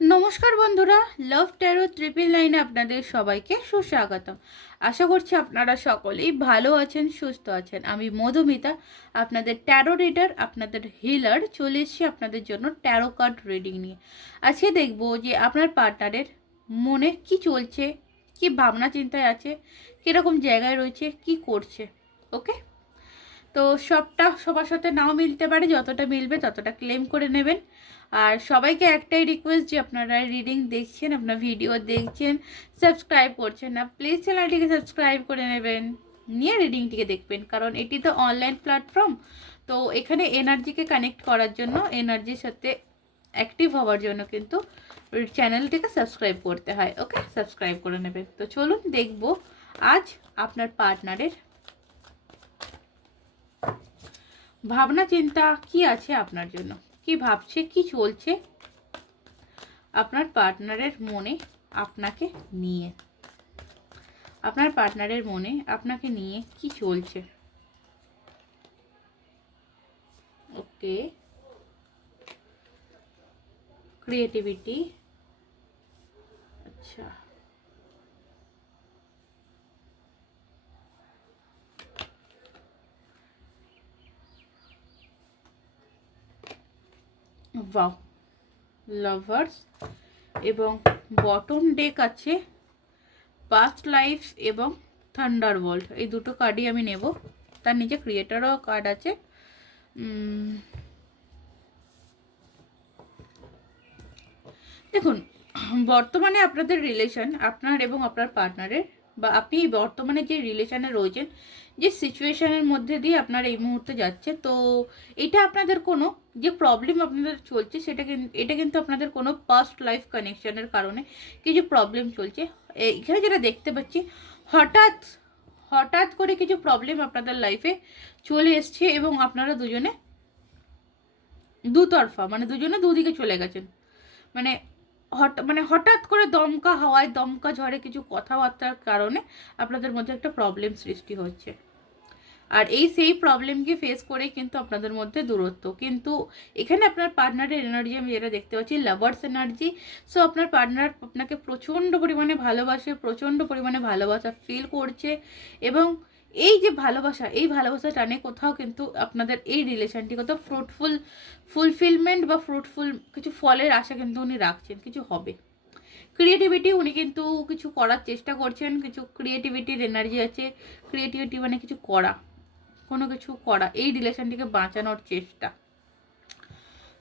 নমস্কার বন্ধুরা লাভ taro triple লাইনে আপনাদের সবাইকে সুস্বাগত আশা করছি আপনারা সকলেই ভালো আছেন, সুস্থ আছেন। আমি মধুমিতা, আপনাদের ট্যারো রিডার আপনাদের হিলার চলে এসেছি আপনাদের জন্য ট্যারো কার্ড রিডিং নিয়ে। আজকে দেখব যে আপনার পার্টনারের মনে কি চলছে, কি ভাবনা চিন্তায় আছে, কীরকম জায়গায় রয়েছে, কি করছে, ওকে? তো সবটা সবার সাথে নাও মিলতে পারে, যতটা মিলবে ততটা ক্লেম করে নেবেন। আর সবাইকে একটাই রিকোয়েস্ট যে আপনারা রিডিং দেখছেন, আপনার ভিডিও দেখছেন সাবস্ক্রাইব করছেন না প্লিজ চ্যানেলটিকে সাবস্ক্রাইব করে নেবেন, নিয়ে রিডিংটিকে দেখবেন। কারণ এটি তো অনলাইন প্ল্যাটফর্ম তো এখানে এনার্জিকে কানেক্ট করার জন্য এনার্জির সাথে অ্যাক্টিভ হওয়ার জন্য কিন্তু চ্যানেলটিকে সাবস্ক্রাইব করতে হয় ওকে সাবস্ক্রাইব করে নেবেন। তো চলুন দেখব আজ আপনার পার্টনারের ভাবনা চিন্তা কি আছে আপনার জন্য। কি ভাবছে, কি চলছে? আপনার পার্টনারের মনে আপনাকে নিয়ে। আপনার পার্টনারের মনে আপনাকে নিয়ে কি চলছে? ওকে। ক্রিয়েটিভিটি। আচ্ছা। ওয়াও লাভার্স এবং বটম ডেক আছে পাস্ট লাইফ এবং থান্ডার ওয়ার্ল্ড এই দুটো কার্ডই আমি নেব। তার নিচে ক্রিয়েটারও কার্ড আছে। দেখুন, বর্তমানে আপনাদের রিলেশন আপনার এবং আপনার পার্টনারের বা আপনি বর্তমানে যে রিলেশনে রয়েছেন যে সিচুয়েশনের মধ্যে দিয়ে আপনার এই মুহূর্তে যাচ্ছে, তো এটা আপনাদের কোনো যে প্রবলেম আপনাদের চলছে, সেটা কিন্তু এটা কিন্তু আপনাদের কোনো পাস্ট লাইফ কানেকশনের কারণে কিছু প্রবলেম চলছে। এখানে যেটা দেখতে পাচ্ছি, হঠাৎ হঠাৎ করে কিছু প্রবলেম আপনাদের লাইফে চলে এসছে এবং আপনারা দুজনে দুতরফা মানে দুজনে দুদিকে চলে গেছেন। মানে হঠাৎ মানে হঠাৎ করে দমকা হাওয়ায়, দমকা ঝড়ে কিছু কথাবার্তার কারণে আপনাদের মধ্যে একটা প্রবলেম সৃষ্টি হচ্ছে। আর এই সেই প্রবলেমকে ফেস করেই কিন্তু আপনাদের মধ্যে দূরত্ব। কিন্তু এখানে আপনার পার্টনারের এনার্জি আমি যেটা দেখতে পাচ্ছি লাভার্স এনার্জি সো আপনার পার্টনার আপনাকে প্রচণ্ড পরিমাণে ভালোবাসে, প্রচণ্ড পরিমাণে ভালোবাসা ফিল করছে এবং এই যে ভালোবাসা, এই ভালোবাসা টানে কোথাও কিন্তু আপনাদের এই রিলেশনটি কোথাও ফ্রুটফুল ফুলফিলমেন্ট বা ফ্রুটফুল কিছু ফলের আশা কিন্তু উনি রাখছেন, কিছু হবে। ক্রিয়েটিভিটি উনি কিন্তু কিছু করার চেষ্টা করছেন, কিছু ক্রিয়েটিভিটির এনার্জি আছে ক্রিয়েটিভিটি মানে কিছু করা। কোনো কিছু করা, এই রিলেশনটিকে বাঁচানোর চেষ্টা।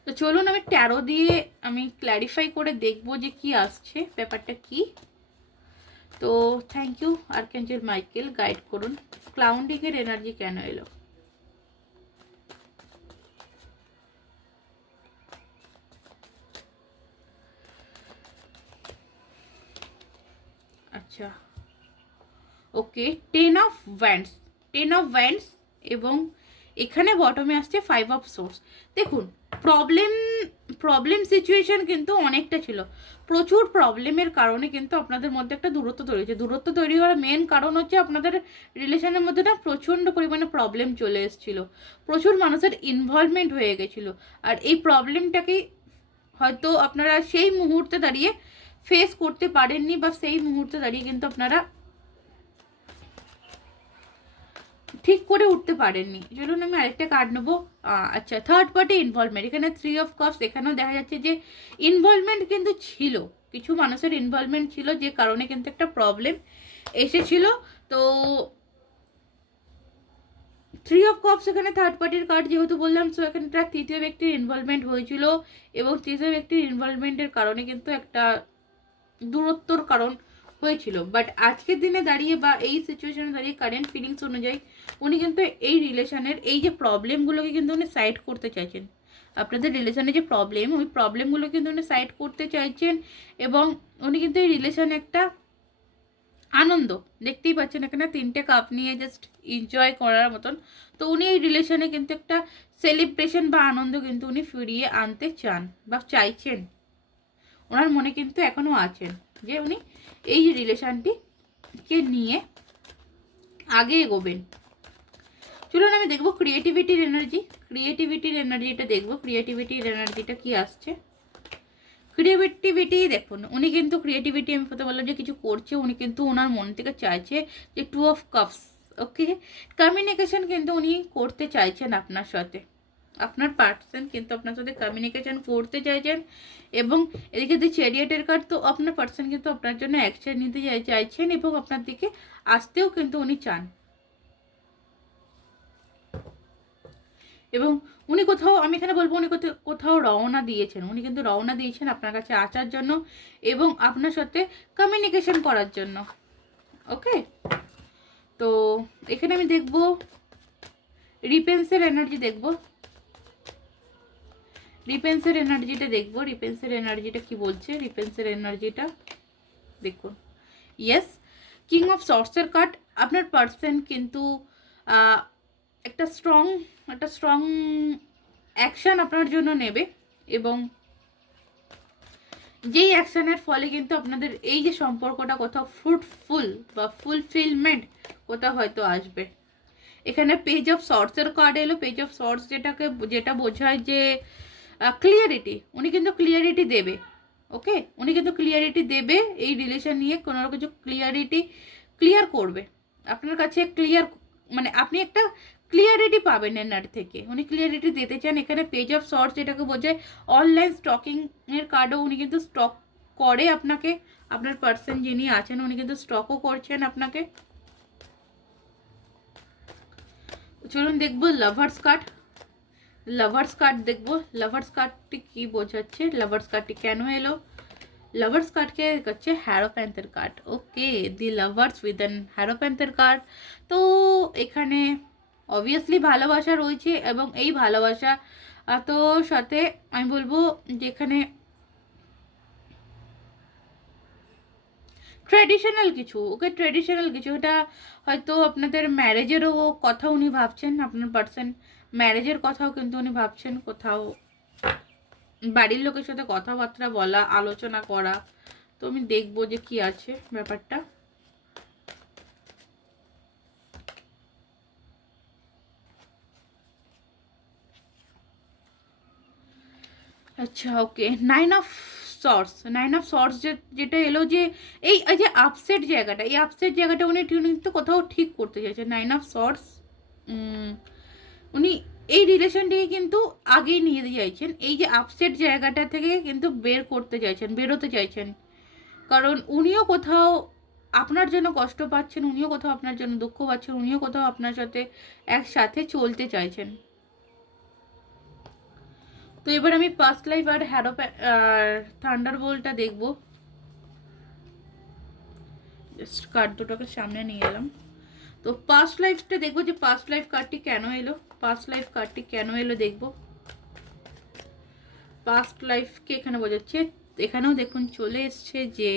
তো চলুন আমি ট্যারো দিয়ে আমি ক্ল্যারিফাই করে দেখব যে কি আসছে, ব্যাপারটা কি। তো থ্যাংক ইউ আর আর্কেঞ্জেল মাইকেল গাইড করুন ক্লাউন্ডিংয়ের এনার্জি কেন এলো? আচ্ছা okay ten of wands ten of wands এবং এখানে বটমে আসছে ফাইভ অফ সোর্স দেখুন প্রবলেম প্রবলেম সিচুয়েশন কিন্তু অনেকটা ছিল। প্রচুর প্রবলেমের কারণে কিন্তু আপনাদের মধ্যে একটা দূরত্ব তৈরি হয়েছে। দূরত্ব তৈরি হওয়ার মেন কারণ হচ্ছে আপনাদের রিলেশনের মধ্যে না প্রচণ্ড পরিমাণে প্রবলেম চলে এসেছিল। প্রচুর মানুষের ইনভলভমেন্ট হয়ে গেছিল। আর এই প্রবলেমটাকেই হয়তো আপনারা সেই মুহূর্তে দাঁড়িয়ে ফেস করতে পারেননি বা সেই মুহূর্তে দাঁড়িয়ে কিন্তু আপনারা ঠিক করে উঠতে পারেননি। চলুন আমি আরেকটা কার্ড নেব। আচ্ছা থার্ড পার্টি ইনভলভমেন্ট এখানে থ্রি অফ কাপস এখানেও দেখা যাচ্ছে যে ইনভলভমেন্ট কিন্তু ছিল। কিছু মানুষের ইনভলভমেন্ট ছিল, যে কারণে কিন্তু একটা প্রবলেম এসেছিল। তো থ্রি অফ কাপস এখানে থার্ড পার্টির কার্ড যেহেতু বললাম সো এখানে একটা তৃতীয় ব্যক্তির ইনভলভমেন্ট হয়েছিল এবং তৃতীয় ব্যক্তির ইনভলভমেন্টের কারণে কিন্তু একটা দূরত্বর কারণ হয়েছিল। বাট আজকের দিনে দাঁড়িয়ে বা এই সিচুয়েশনে দাঁড়িয়ে কারেন্ট ফিলিংস অনুযায়ী উনি কিন্তু এই রিলেশনের এই যে প্রবলেমগুলোকে কিন্তু উনি সাইড করতে চাইছেন। আপনাদের রিলেশনে যে প্রবলেম ওই প্রবলেমগুলো কিন্তু উনি সাইড করতে চাইছেন এবং উনি কিন্তু এই রিলেশনে একটা আনন্দ। দেখতেই পাচ্ছেন এখানে তিনটে কাপ নিয়ে জাস্ট এনজয় করার মতন। তো উনি এই রিলেশনে কিন্তু একটা সেলিব্রেশন বা আনন্দ কিন্তু উনি ফিরিয়ে আনতে চান বা চাইছেন। ওনার মনে কিন্তু এখনও আছেন। যে উনি এই রিলেশনটিকে নিয়ে আগে এগোবেন। চলুন আমি দেখব ক্রিয়েটিভিটির এনার্জি ক্রিয়েটিভিটির এনার্জিটা দেখব ক্রিয়েটিভিটির এনার্জিটা কি আসছে। ক্রিয়েটিভিটি দেখুন, উনি কিন্তু ক্রিয়েটিভিটি আমি কথা বললাম যে কিছু করছে, উনি কিন্তু ওনার মন থেকে চাইছে যে two of cups okay communication কিন্তু উনি করতে চাইছেন আপনার সাথে। আপনার পার্সন কিন্তু আপনার সাথে কমিউনিকেশন করতে চাইছেন এবং এদিকে যে চ্যারিয়েটের কার্ড তো আপনার পার্সন কিন্তু আপনার জন্য অ্যাকশন নিতে চাই- চাইছেন এবং আপনার দিকে আসতেও কিন্তু উনি চান। এবং উনি কোথাও, আমি এখানে বলব উনি কোথাও রওনা দিয়েছেন। উনি কিন্তু রওনা দিয়েছেন আপনার কাছে আসার জন্য এবং আপনার সাথে কমিউনিকেশন করার জন্য। ওকে? তো এখানে আমি দেখব রিপেন্সের এনার্জি দেখব। রিপেন্সের এনার্জিটা দেখব। রিপেন্সের এনার্জিটা কি বলছে? রিপেন্সের এনার্জিটা দেখুন ইয়েস কিং অফ সর্টসের কার্ড আপনার পার্সন কিন্তু একটা স্ট্রং একটা স্ট্রং অ্যাকশন আপনার জন্য নেবে এবং যেই অ্যাকশানের ফলে কিন্তু আপনাদের এই যে সম্পর্কটা কোথাও ফ্রুটফুল বা ফুলফিলমেন্ট কোথাও হয়তো আসবে। এখানে পেজ অফ শর্টসের কার্ড এলো। পেজ অফ শর্টস যেটাকে, যেটা বোঝায় যে ক্লিয়ারিটি উনি কিন্তু ক্লিয়ারিটি দেবে ওকে উনি কিন্তু ক্লিয়ারিটি দেবে এই রিলেশন নিয়ে, কোনো কিছু ক্লিয়ারিটি ক্লিয়ার করবে। আপনার কাছে ক্লিয়ার মানে আপনি একটা ক্লিয়ারিটি পাবেন এনার থেকে। উনি ক্লিয়ারিটি দিতে চান, এখানে পেজ অফ শর্টস যেটাকে বোঝায় অনলাইন স্টকিং এর কার্ডও উনি কিন্তু স্টক করে আপনাকে। আপনার পার্সন যিনি আছেন, উনি কিন্তু স্টকও করছেন আপনাকে। চলুন দেখব লাভার্স কার্ড লাভার্স কার্ড দেখব। লাভার্স কার্ডটি কি বোঝাচ্ছে? লাভার্স কার্ডটি কেন এলো? লাভার্স কার্ডকে হচ্ছে হ্যারোপ্যান্থের card okay the lovers with an হ্যারোপ্যান্থের card তো এখানে অবভিয়াসলি ভালোবাসা রয়েছে এবং এই ভালোবাসা তো সাথে আমি বলব যেখানে ট্রেডিশনাল কিছু ওকে ট্রেডিশনাল কিছু। এটা হয়তো আপনাদের ম্যারেজেরও কথা উনি ভাবছেন, আপনার পার্সন ম্যারেজের কথাও কিন্তু উনি ভাবছেন কোথাও। বাড়ির লোকের সাথে কথাবার্তা বলা, আলোচনা করা। তো আমি দেখব যে কি আছে ব্যাপারটা। আচ্ছা okay. Nine of swords nine of যে, যেটা এলো যে, এই যে আপসেট জায়গাটা, এই আপসেট জায়গাটা উনি উনি তো কোথাও ঠিক করতে চাইছেন। নাইন অফ শর্টস উনি এই রিলেশনটিকে কিন্তু আগেই নিয়ে যেতে চাইছেন। এই যে আপসেট জায়গাটা থেকে কিন্তু বের করতে চাইছেন, বেরোতে চাইছেন। কারণ উনিও কোথাও আপনার জন্য কষ্ট পাচ্ছেন, উনিও কোথাও আপনার জন্য দুঃখ পাচ্ছেন, উনিও কোথাও আপনার সাথে একসাথে চলতে চাইছেন। তো এবার আমি পাস্ট লাইফ আর হ্যারো আর থান্ডার বোলটা দেখব। জাস্ট কার্ড দুটোকে সামনে নিয়ে এলাম। তো পাস্ট লাইফটা দেখব যে পাস্ট লাইফ কার্ডটি কেন এলো? পাস্ট লাইফ কার্ডটি কেন এলো দেখব? পাস্ট লাইফকে এখানে বোঝাচ্ছে। এখানেও দেখুন চলে এসছে যে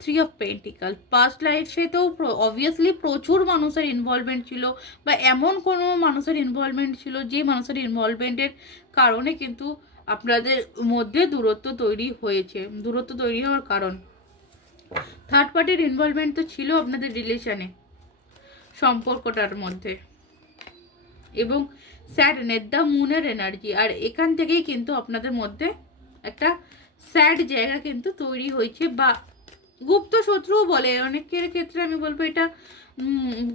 থ্রি অফ পেন্টিকাল পাস্ট লাইফে তো অবভিয়াসলি প্রচুর মানুষের ইনভলভমেন্ট ছিল বা এমন কোনো মানুষের ইনভলভমেন্ট ছিল যে মানুষের ইনভলভমেন্টের কারণে কিন্তু আপনাদের মধ্যে দূরত্ব তৈরি হয়েছে। দূরত্ব তৈরি হওয়ার কারণ। থার্ড পার্টির ইনভলভমেন্ট তো ছিল আপনাদের রিলেশনে সম্পর্কটার মধ্যে। এবং স্যাডনেস দ্য মুনের এনার্জি আর এখান থেকেই কিন্তু আপনাদের মধ্যে একটা স্যাড জায়গা কিন্তু তৈরি হয়েছে বা গুপ্ত শত্রুও বলে। অনেকের ক্ষেত্রে আমি বলব এটা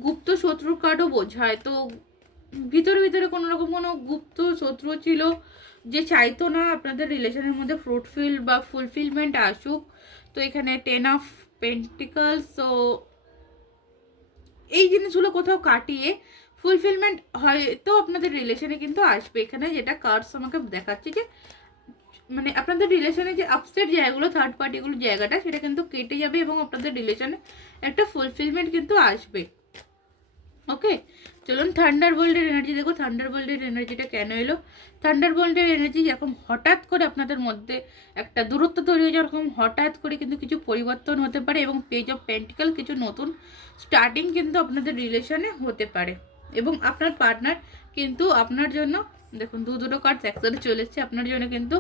গুপ্ত শত্রুর কার্ডও বোঝায়। তো ভিতরে ভিতরে কোনো রকম কোনো গুপ্ত শত্রু ছিল যে চাইতো না আপনাদের রিলেশনের মধ্যে ফ্রুটফিল বা ফুলফিলমেন্ট আসুক। তো এখানে টেন অফ পেন্টিকালস তো এই জিনিসগুলো কোথাও কাটিয়ে ফুলফিলমেন্ট হয়তো আপনাদের রিলেশনে কিন্তু আসবে। এখানে যেটা কার্ডস আমাকে দেখাচ্ছে যে মানে আপনাদের রিলেশনে যে আপসেট জায়গাগুলো থার্ড পার্টিগুলো জায়গাটা, সেটা কিন্তু কেটে যাবে এবং আপনাদের রিলেশনে একটা ফুলফিলমেন্ট কিন্তু আসবে। ওকে চলুন থান্ডার বোল্ডের এনার্জি দেখো। থান্ডার বোল্ডের এনার্জিটা কেন এলো? থান্ডার বোল্ডের এনার্জি যেরকম হঠাৎ করে আপনাদের মধ্যে একটা দূরত্ব তৈরি হয়ে যেরকম হঠাৎ করে কিন্তু কিছু পরিবর্তন হতে পারে এবং পেজ অফ পেন্টিক্যাল কিছু নতুন স্টার্টিং কিন্তু আপনাদের রিলেশনে হতে পারে। এবং আপনার পার্টনার কিন্তু আপনার জন্য, দেখুন, দু দুটো কার্ড একসাথে চলে এসছে, আপনার জন্য কিন্তু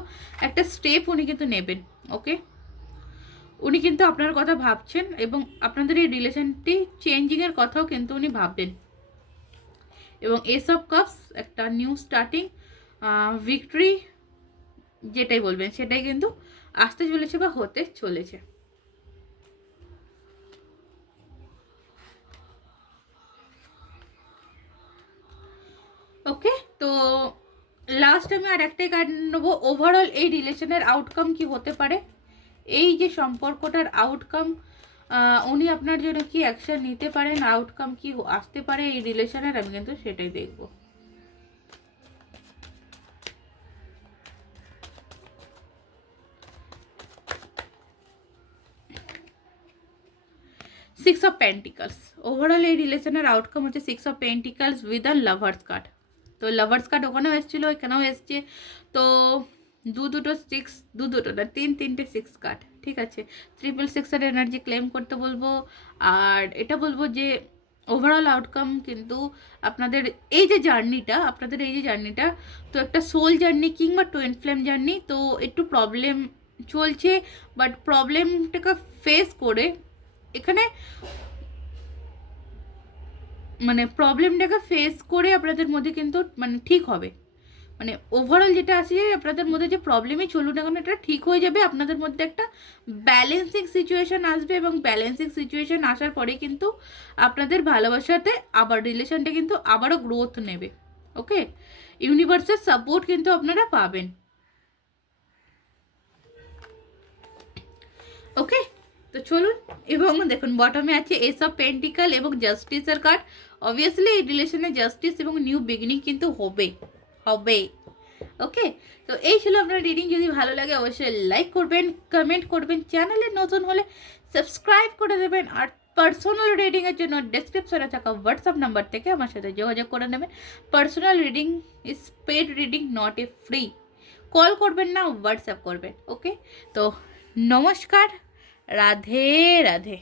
একটা স্টেপ উনি কিন্তু নেবেন ওকে উনি কিন্তু আপনার কথা ভাবছেন এবং আপনাদের এই রিলেশনটি চেঞ্জিংয়ের কথাও কিন্তু উনি ভাববেন। এবং এস অফ কাপস একটা নিউ স্টার্টিং ভিক্টরি যেটাই বলবেন, সেটাই কিন্তু আসতে চলেছে বা হতে চলেছে। ওকে তো লাস্ট আমি আর একটাই কার্ড নেব। ওভারঅল এই রিলেশনের আউটকাম কি হতে পারে? এই যে সম্পর্কটার আউটকাম উনি আপনার জন্য কি অ্যাকশন নিতে পারেন? আউটকাম কি আসতে পারে? এই রিলেশনের আমি কিন্তু সেটাই দেখব। সিক্স অফ পেন্টিকালস ওভারঅল এই রিলেশনের আউটকাম হচ্ছে six of pentacles with a lovers card তো লাভার্স কার্ড ওখানেও এসেছিল, এখানেও এসছে। তো দু দুটো সিক্স দু দুটো না, তিন তিনটে সিক্স কার্ড ঠিক আছে? ট্রিপল সিক্সের এনার্জি ক্লেম করতে বলব। আর এটা বলব যে ওভারঅল আউটকাম কিন্তু আপনাদের এই যে জার্নিটা আপনাদের এই যে জার্নিটা তো একটা সোল জার্নি কিংবা টুয়েন ফ্লেম জার্নি তো একটু প্রবলেম চলছে। বাট প্রবলেমটাকে ফেস করে এখানে মানে প্রবলেমটাকে ফেস করে আপনাদের মধ্যে কিন্তু মানে ঠিক হবে। মানে ওভারঅল যেটা আছে যে আপনাদের মধ্যে যে প্রবলেমই চলুন না কেন, এটা ঠিক হয়ে যাবে। আপনাদের মধ্যে একটা ব্যালেন্সিং সিচুয়েশন আসবে এবং ব্যালেন্সিং সিচুয়েশন আসার পরে কিন্তু আপনাদের ভালোবাসাতে আবার রিলেশনটা কিন্তু আবারও গ্রোথ নেবে। ওকে ইউনিভার্সের সাপোর্ট কিন্তু আপনারা পাবেন। ওকে তো চলুন, এবং দেখুন বটমে আছে এস অফ পেন্টিকাল এবং জাস্টিসের কার্ড অবভিয়াসলি এই রিলেশনে জাস্টিস এবং নিউ বিগিনিং কিন্তু হবে হবে। ওকে তো এই ছিল আপনার রিডিং যদি ভালো লাগে, অবশ্যই লাইক করবেন কমেন্ট করবেন। চ্যানেলে নতুন হলে সাবস্ক্রাইব করে দেবেন। আর পার্সোনাল রিডিংয়ের জন্য ডেসক্রিপশনে থাকা হোয়াটসঅ্যাপ নাম্বার থেকে আমার সাথে যোগাযোগ করে নেবেন। Personal reading is paid reading not a free call করবেন না হোয়াটসঅ্যাপ করবেন। ওকে তো নমস্কার, রাধে রাধে।